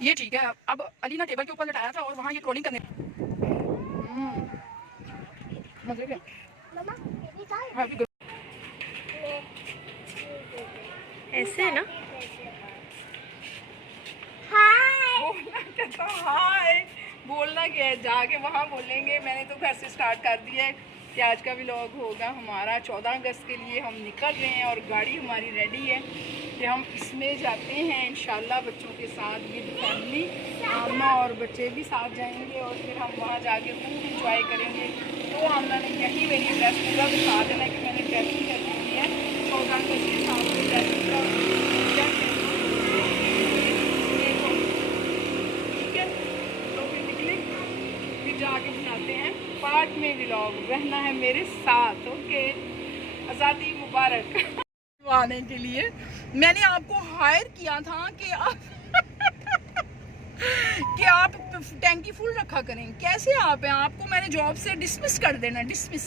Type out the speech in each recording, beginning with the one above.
ये ठीक है। अब अली ना टेबल के ऊपर लटाया था और वहाँ ये ट्रोलिंग करने मजे के ऐसे है ना। हाय बोलना क्या है, जाके वहाँ बोलेंगे। मैंने तो घर से स्टार्ट कर दिया है कि आज का व्लॉग होगा हमारा 14 अगस्त के लिए। हम निकल रहे हैं और गाड़ी हमारी रेडी है कि हम इसमें जाते हैं इंशाल्लाह बच्चों के साथ, विद फैमिली। आमना और बच्चे भी साथ जाएंगे और फिर हम वहाँ जाके खूब इंजॉय करेंगे। तो आमना ने यही मेरी ड्रेस पूरा दिखा देना कि मैंने ड्रेसिंग कर दी है 14 अगस्त के साथ में ड्रेसिंग का। ठीक है, तो फिर निकले, फिर जाके बनाते हैं पार्ट में व्लॉग। रहना है मेरे साथ। ओके, आज़ादी मुबारक। आने के लिए मैंने आपको हायर किया था कि आप टैंकी फुल रखा करें। कैसे आप हैं, आपको मैंने जॉब से डिसमिस कर देना, डिसमिस।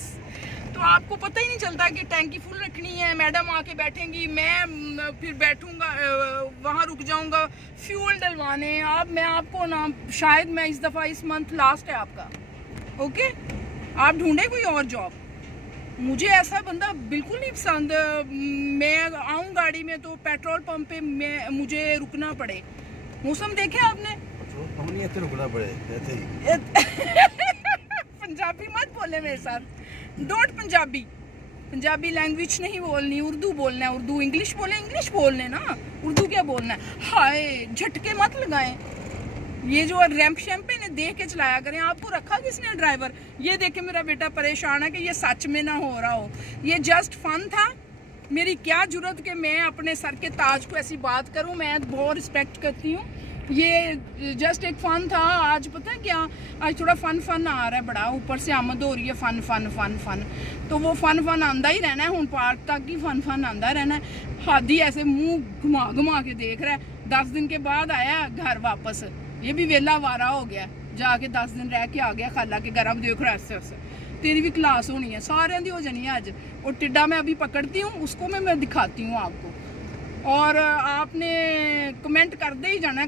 तो आपको पता ही नहीं चलता कि टैंकी फुल रखनी है। मैडम आके बैठेंगी, मैं फिर बैठूंगा, वहाँ रुक जाऊंगा फ्यूल डलवाने। अब मैं आपको ना, शायद मैं इस दफ़ा, इस मंथ लास्ट है आपका। ओके, आप ढूंढे कोई और जॉब। मुझे ऐसा बंदा बिल्कुल नहीं पसंद। मैं आऊँ गाड़ी में तो पेट्रोल पंप पे मुझे रुकना पड़े। मौसम देखे आपने, रुकना पड़े ऐसे ही। पंजाबी मत बोले मेरे साथ, डोंट पंजाबी लैंग्वेज नहीं बोलनी, उर्दू बोलना है। उर्दू, इंग्लिश बोले, इंग्लिश बोलने ना, उर्दू क्या बोलना है। हाय झटके मत लगाएं। ये जो रैंप शैम्प पे इन्हें देख के चलाया करें। आपको रखा किसने ड्राइवर। ये देखे मेरा बेटा परेशान है कि ये सच में ना हो रहा हो। ये जस्ट फन था। मेरी क्या जरूरत कि मैं अपने सर के ताज को ऐसी बात करूं। मैं बहुत रिस्पेक्ट करती हूँ। ये जस्ट एक फन था। आज पता है क्या, आज थोड़ा फन आ रहा है बड़ा, ऊपर से आमद हो रही है। फन तो वो फन आंदा ही रहना है। हूँ पार्क तक ही फन आंदा रहना है। हादी ऐसे मुंह घुमा के देख रहा है। 10 दिन के बाद आया घर वापस। ये भी वेला वारा हो गया, जाके 10 दिन रह के आ गया खाला के घर। अब देख रहा है, तेरी भी क्लास होनी है, सारे दी हो जानी है आज। और टिड्डा मैं अभी पकड़ती हूँ, उसको मैं दिखाती हूँ आपको। और आपने कमेंट करते ही जाना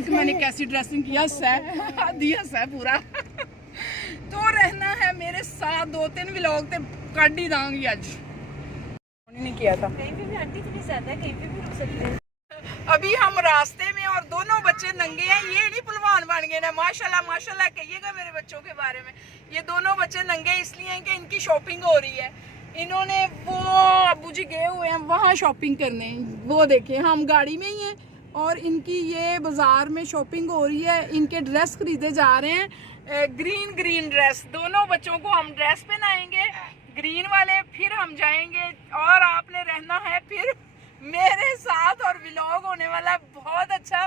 कि मैंने कैसी ड्रेसिंग किया है पूरा। तो रहना है मेरे साथ। 2-3 व्लॉग ते काट ही दांगी आज। नहीं किया था, कहीं पे भी आंटी इतनी ज्यादा है, कहीं पे भी रुक सकते हैं। अभी हम रास्ते में और दोनों बच्चे नंगे हैं। ये नहीं पहलवान बन गए ना, माशाल्लाह कहिएगा मेरे बच्चों के बारे में। ये दोनों बच्चे नंगे इसलिए हैं कि इनकी शॉपिंग हो रही है। इन्होंने वो अबू जी गए हुए हैं वहाँ शॉपिंग करने। वो देखें, हम गाड़ी में ही हैं और इनकी ये बाजार में शॉपिंग हो रही है। इनके ड्रेस खरीदे जा रहे हैं, ग्रीन ड्रेस। दोनों बच्चों को हम ड्रेस पहनाएंगे ग्रीन वाले, फिर हम जाएंगे। और आपने रहना है फिर मेरे साथ और व्लॉग होने वाला बहुत अच्छा।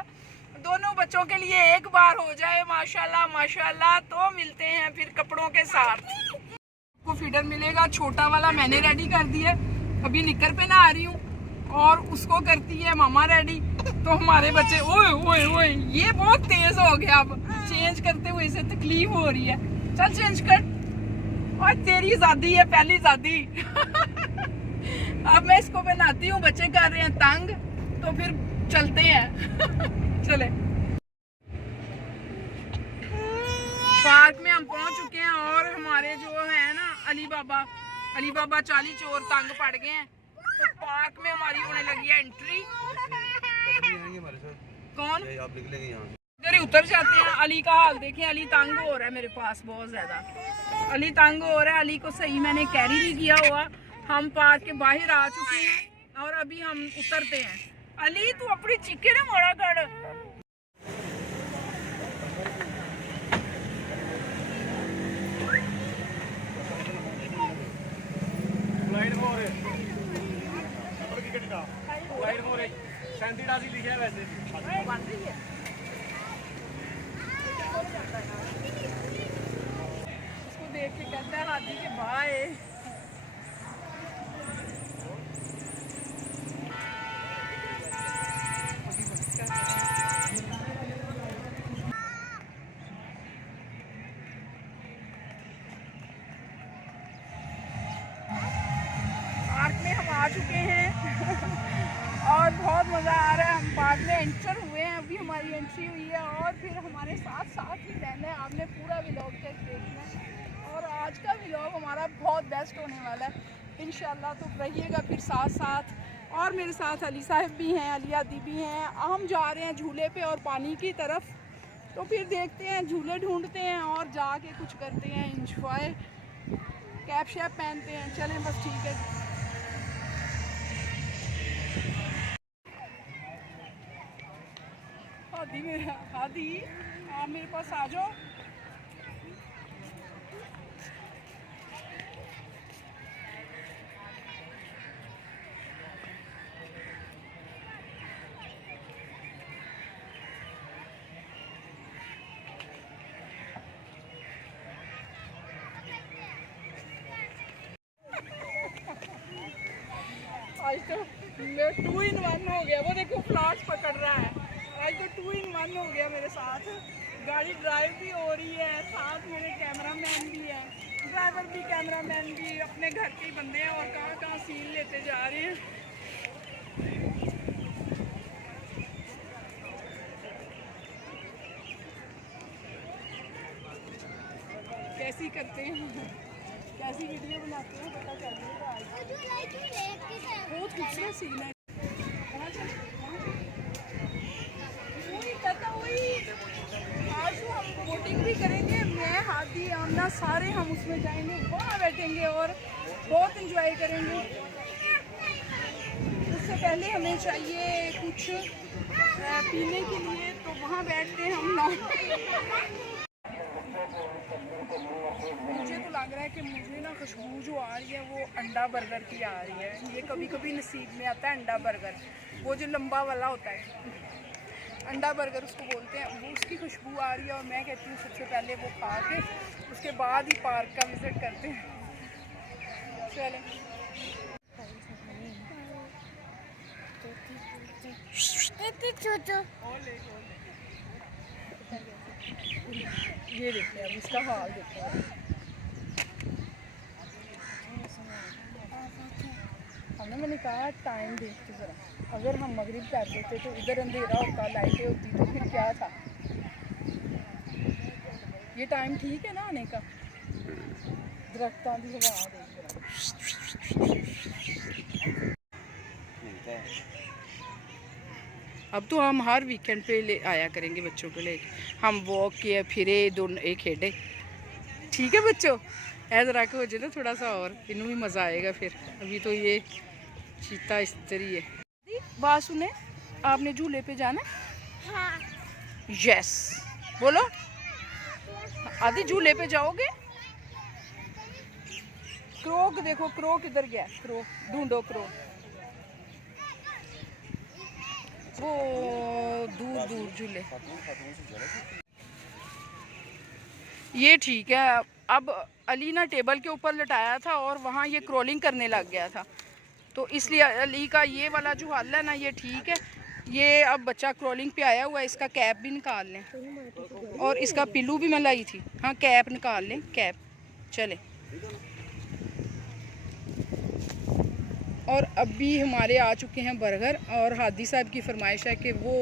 दोनों बच्चों के लिए एक बार हो जाए माशाल्लाह। तो मिलते हैं फिर कपड़ों के साथ। आपको फीडर मिलेगा छोटा वाला, मैंने रेडी कर दिया। अभी निकर पे ना आ रही हूँ और उसको करती है मामा रेडी। तो हमारे बच्चे ओए ये बहुत तेज हो गया। अब चेंज करते हुए इसे तकलीफ हो रही है। चल चेंज कर। और तेरी शादी है, पहली शादी। अब मैं इसको पहनाती हूँ, बच्चे कर रहे हैं तंग, तो फिर चलते हैं। चले, पार्क में हम पहुंच चुके हैं और हमारे जो है ना अली बाबा चाली चोर तंग पड़ गए हैं। तो पार्क में हमारी होने लगी है एंट्री। कौन आप निकलेंगे यहाँ इधर ही उतर जाते हैं। अली का हाल देखें, अली तंग हो रहा है मेरे पास बहुत ज्यादा। अली तंग हो रहा है, अली को सही मैंने कैरी नहीं किया हुआ। हम पार्क के बाहर आ चुके हैं और अभी हम उतरते हैं। अली तू अपनी चिक्के ना मोड़ा कर। लिखा वैसे बन रही है। उसको देख के कहता है हाथी के बाय। पार्क में हम आ चुके हैं और बहुत मज़ा आ रहा है। हम पार्क में एंटर हुए हैं। अभी हमारे हमारी एंट्री हुई है और फिर हमारे साथ साथ ही रहना है। आपने पूरा व्लॉग चेक देखना है और आज का व्लॉग हमारा बहुत बेस्ट होने वाला है इंशाल्लाह। तो रहिएगा फिर साथ साथ। और मेरे साथ अली साहब भी हैं, अलिया दी भी हैं। हम जा रहे हैं झूले पे और पानी की तरफ। तो फिर देखते हैं, झूले ढूंढते हैं और जाके कुछ करते हैं इंजॉय, कैप शैप पहनते हैं। चलें बस, ठीक है। हादी मेरा, हादी आप मेरे पास आ जाओ। आज तो 2 in 1 हो गया। वो देखो फ्लावर्स पकड़ रहा है। आज तो 2 in 1 हो गया मेरे साथ। गाड़ी ड्राइव भी हो रही है, साथ मेरे कैमरामैन भी है, ड्राइवर भी कैमरामैन भी अपने घर के ही बंदे हैं और कहाँ कहाँ सीन लेते जा रहे हैं। कैसी करते हैं, कैसी वीडियो बनाते हैं पता चल जाएगा। बहुत खूबसूरत सीन है। आज तो हम बोटिंग भी करेंगे, मैं हादी आमना सारे हम उसमें जाएंगे, वहाँ बैठेंगे और बहुत इंजॉय करेंगे। उससे पहले हमें चाहिए कुछ पीने के लिए, तो वहाँ बैठते हैं हम ना। मुझे तो लग रहा है कि मुझे ना खुशबू जो आ रही है वो अंडा बर्गर की आ रही है। ये कभी कभी नसीब में आता है अंडा बर्गर, वो जो लंबा वाला होता है अंडा बर्गर उसको बोलते हैं। वो उसकी खुशबू आ रही है और मैं कहती हूँ सबसे पहले वो खा के उसके बाद ही पार्क का विज़िट करते हैं। चलें। ये देखिए अब इसका हाल देखिए। हमने मैंने कहा टाइम देखते ज़रा, अगर हम मगरिब कर देते तो इधर अंधेरा होता, लाइटें होती, तो फिर क्या था। ये टाइम ठीक है ना आने का। दरख्तां की हवा देख। अब तो हम हर वीकेंड पे ले आया करेंगे बच्चों को ले। हम वॉक किए, फिरे, दोनों एक खेडे। ठीक है बच्चों, ऐसा रख हो जाए ना थोड़ा सा और इन्हों भी मज़ा आएगा। फिर अभी तो ये चीता इस तरह है। बात सुने, आपने झूले पे जाना है? हाँ। यस बोलो। आदि झूले पे जाओगे? क्रो देखो, क्रो किधर गया? क्रो ढूंढो, क्रो वो दूर दूर झूले। ये ठीक है। अब अली ना टेबल के ऊपर लटाया था और वहाँ ये क्रॉलिंग करने लग गया था, तो इसलिए अली का ये वाला जो हाल है ना ये ठीक है। ये अब बच्चा क्रॉलिंग पे आया हुआ है, इसका कैप भी निकाल लें और इसका पिल्लू भी मैं लाई थी। हाँ कैप निकाल लें, कैप। चले। और अभी हमारे आ चुके हैं बर्गर और हादी साहब की फरमाइश है कि वो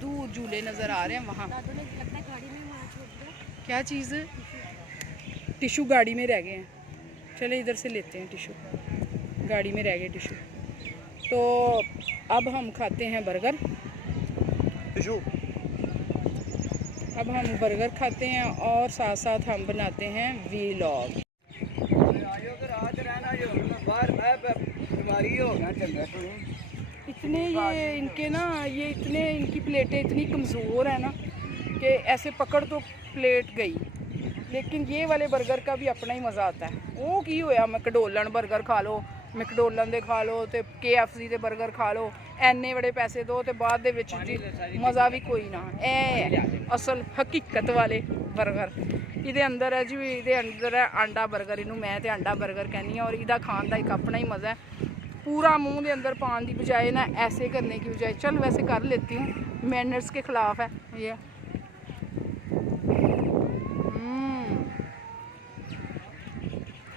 दूर झूले नज़र आ रहे हैं वहाँ। क्या चीज़? टिशू गाड़ी में रह गए हैं। चले इधर से लेते हैं टिशू, गाड़ी में रह गए टिशू। तो अब हम खाते हैं बर्गर। टिशू। अब हम बर्गर खाते हैं और साथ साथ हम बनाते हैं व्लॉग। इतने ये इनके ना, ये इतने इनकी प्लेटें इतनी कमज़ोर है ना कि ऐसे पकड़ तो प्लेट गई। लेकिन ये वाले बर्गर का भी अपना ही मज़ा आता है। वो की होया मैकडोनल्ड बर्गर खा लो, मैकडोनल्ड दे खा लो, तो KFC दे बर्गर खा लो, एने बड़े पैसे दो तो बाद दे विच जी मज़ा भी कोई ना। ए असल हकीकत वाले बर्गर इहदे अंदर है जी, इहदे अंदर है अंडा बर्गर। इनू मैं तो अंडा बर्गर कहनी और इहदा खान का एक अपना ही मज़ा है। पूरा मुँह के अंदर पान की बजाय ना ऐसे करने की बजाय, चल वैसे कर लेती हूँ, मैनर्स के ख़िलाफ़ है ये।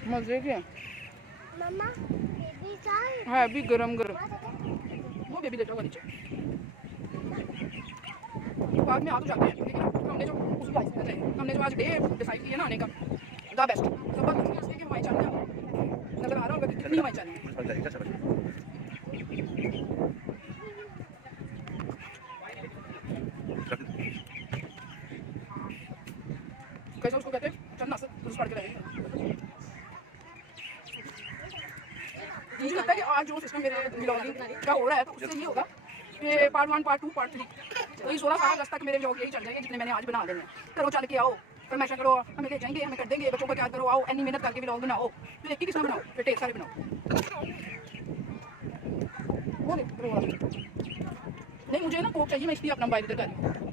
मज़े के मम्मा बेबी है भी गरम गरम। वो बेबी लेटा हुआ नीचे। बाद में आ तो जाते हैं, लेकिन हमने जो उस हमने जो आज डे डिसाइड किया ना आने का, द बेस्ट सब इसलिए कि हमारी चैनल नजर आ रहा होगा कितनी हमारी चैनल कैसे उसको कहते हैं चलना से तो पढ़ के रहेगा। मुझे लगता है कि आज जो सिस्टम मेरे ब्लॉगिंग का हो रहा है तो उससे ये होगा कि पार्ट 1 पार्ट 2 पार्ट 3 तो ये 16 अगस्त तक मेरे ब्लॉग यही चल जाएंगे जितने मैंने आज बना देने हैं। करो चल के आओ, फरमाइशा करो, हमें ले जाएंगे, हमें कर देंगे, बच्चों को क्या करो, आओ एनी मेहनत करके ब्लॉग बनाओ, फिर एक ही किस्म बनाओ, फिर ढेर सारे बनाओ। बोले नहीं मुझे ना कोक चाहिए, मैं इसलिए अपना मोबाइल इधर कर रही हूँ।